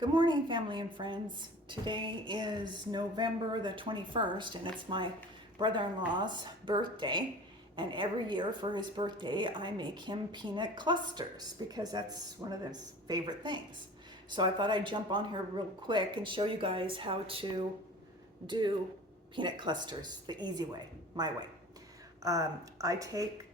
Good morning, family and friends. Today is November the 21st, and it's my brother-in-law's birthday. And every year for his birthday, I make him peanut clusters because that's one of his favorite things. So I thought I'd jump on here real quick and show you guys how to do peanut clusters the easy way, my way. I take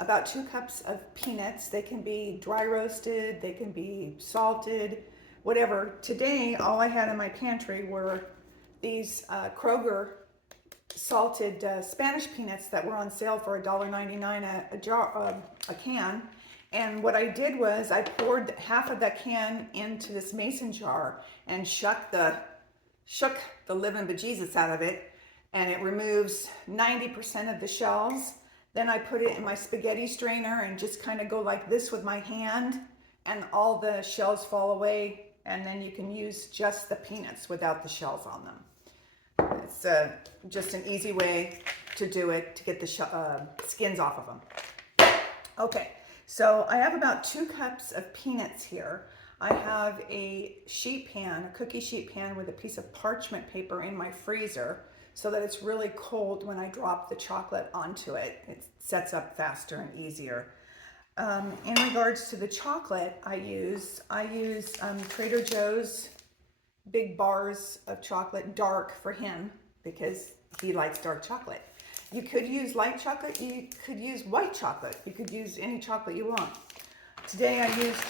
about 2 cups of peanuts. They can be dry roasted, they can be salted, whatever. Today, all I had in my pantry were these Kroger salted Spanish peanuts that were on sale for $1.99 a can. And what I did was I poured half of that can into this mason jar and shook the living bejesus out of it, and it removes 90% of the shells. Then I put it in my spaghetti strainer and just kind of go like this with my hand, and all the shells fall away, and then you can use just the peanuts without the shells on them. It's just an easy way to do it, to get the skins off of them. Okay, so I have about 2 cups of peanuts here. I have a sheet pan, a cookie sheet pan with a piece of parchment paper in my freezer so that it's really cold when I drop the chocolate onto it. It sets up faster and easier. In regards to the chocolate, I use Trader Joe's big bars of chocolate, dark for him because he likes dark chocolate. You could use light chocolate, you could use white chocolate, you could use any chocolate you want. Today I used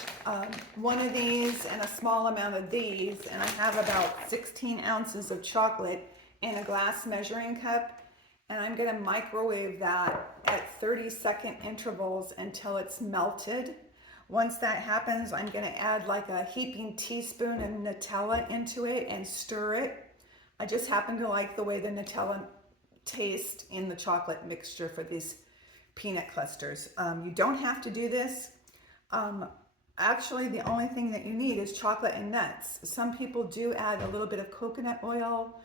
one of these and a small amount of these, and I have about 16 ounces of chocolate in a glass measuring cup, and I'm going to microwave that at 30-second intervals until it's melted. Once that happens, I'm going to add like a heaping teaspoon of Nutella into it and stir it. I just happen to like the way the Nutella tastes in the chocolate mixture for these peanut clusters. You don't have to do this. Actually, the only thing that you need is chocolate and nuts. Some people do add a little bit of coconut oil.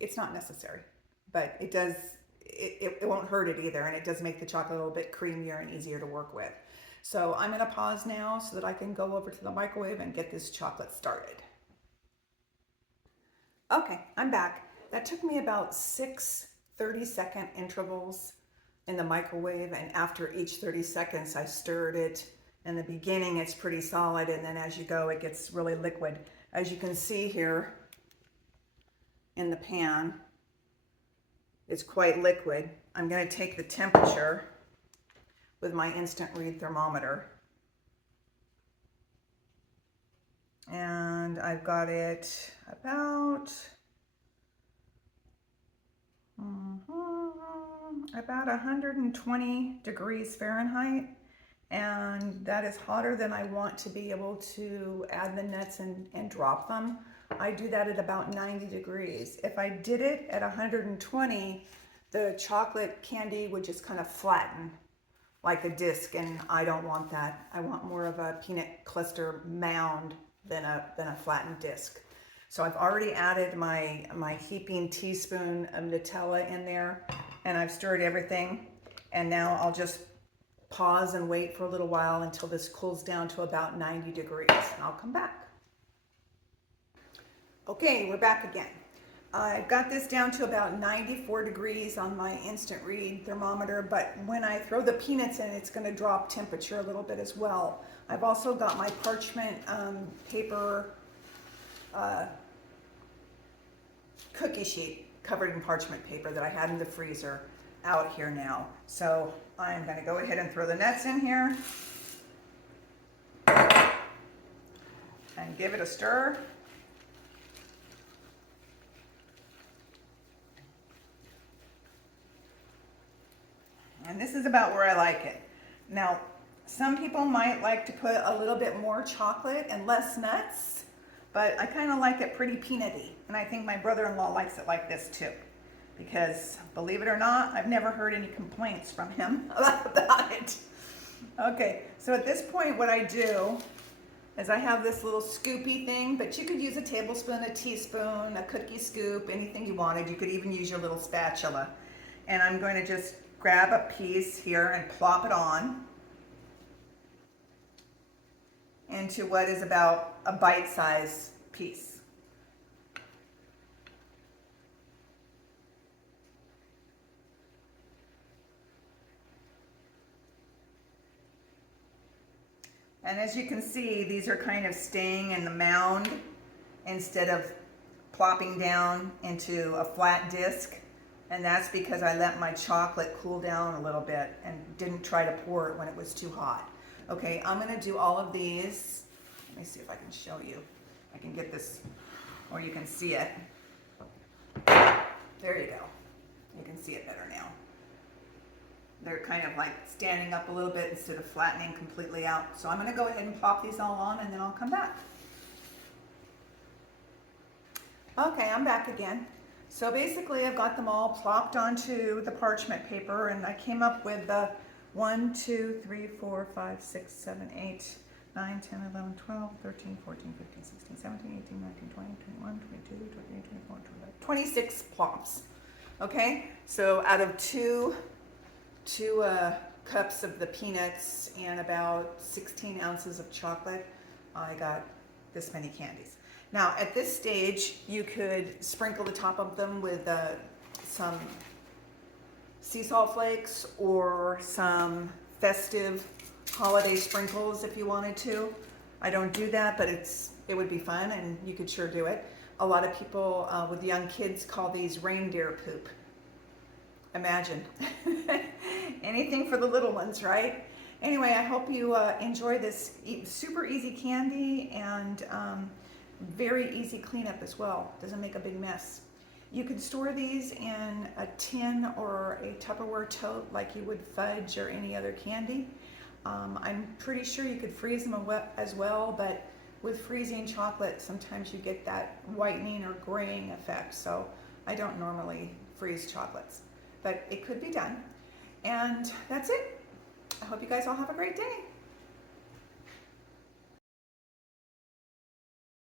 It's not necessary, but it does, it won't hurt it either, and it does make the chocolate a little bit creamier and easier to work with. So I'm going to pause now so that I can go over to the microwave and get this chocolate started. Okay, I'm back. That took me about 6 30-second intervals in the microwave, and after each 30 seconds I stirred it. In the beginning it's pretty solid, and then as you go it gets really liquid. As you can see here in the pan, it's quite liquid. I'm going to take the temperature with my instant read thermometer, and I've got it about 120 degrees Fahrenheit, and that is hotter than I want to be able to add the nuts and drop them. I do that at about 90 degrees. If I did it at 120, the chocolate candy would just kind of flatten like a disc, and I don't want that. I want more of a peanut cluster mound than a flattened disc. So I've already added my heaping teaspoon of Nutella in there, and I've stirred everything. And now I'll just pause and wait for a little while until this cools down to about 90 degrees, and I'll come back. Okay, we're back again. I've got this down to about 94 degrees on my instant read thermometer, but when I throw the peanuts in, it's going to drop temperature a little bit as well. I've also got my parchment paper cookie sheet covered in parchment paper that I had in the freezer out here now. So I'm going to go ahead and throw the nuts in here and give it a stir. And this is about where I like it. Now, some people might like to put a little bit more chocolate and less nuts, but I kind of like it pretty peanutty. And I think my brother-in-law likes it like this too. Because, believe it or not, I've never heard any complaints from him about it. Okay, so at this point what I do is I have this little scoopy thing, but you could use a tablespoon, a teaspoon, a cookie scoop, anything you wanted. You could even use your little spatula. And I'm going to just grab a piece here and plop it on. into what is about a bite-sized piece. And as you can see, these are kind of staying in the mound instead of plopping down into a flat disc. And that's because I let my chocolate cool down a little bit and didn't try to pour it when it was too hot. Okay, I'm gonna do all of these. Let me see if I can show you. I can get this, or you can see it. There you go. You can see it better now. They're kind of like standing up a little bit instead of flattening completely out. So I'm gonna go ahead and pop these all on and then I'll come back. Okay, I'm back again. So basically I've got them all plopped onto the parchment paper and I came up with the 1, 2, 3, 4, 5, 6, 7, 8, 9, 10, 11, 12, 13, 14, 15, 16, 17, 18, 19, 20, 21, 22, 23, 24, 25, 26 plops. Okay, so out of two cups of the peanuts and about 16 ounces of chocolate, I got this many candies. Now at this stage, you could sprinkle the top of them with some sea salt flakes or some festive holiday sprinkles if you wanted to. I don't do that, but it would be fun and you could sure do it. A lot of people with young kids call these reindeer poop. Imagine. Anything for the little ones, right? Anyway, I hope you enjoy this super easy candy and very easy cleanup as well. Doesn't make a big mess. You can store these in a tin or a Tupperware tote like you would fudge or any other candy. I'm pretty sure you could freeze them as well, but with freezing chocolate, sometimes you get that whitening or graying effect. So I don't normally freeze chocolates, but it could be done. And that's it. I hope you guys all have a great day.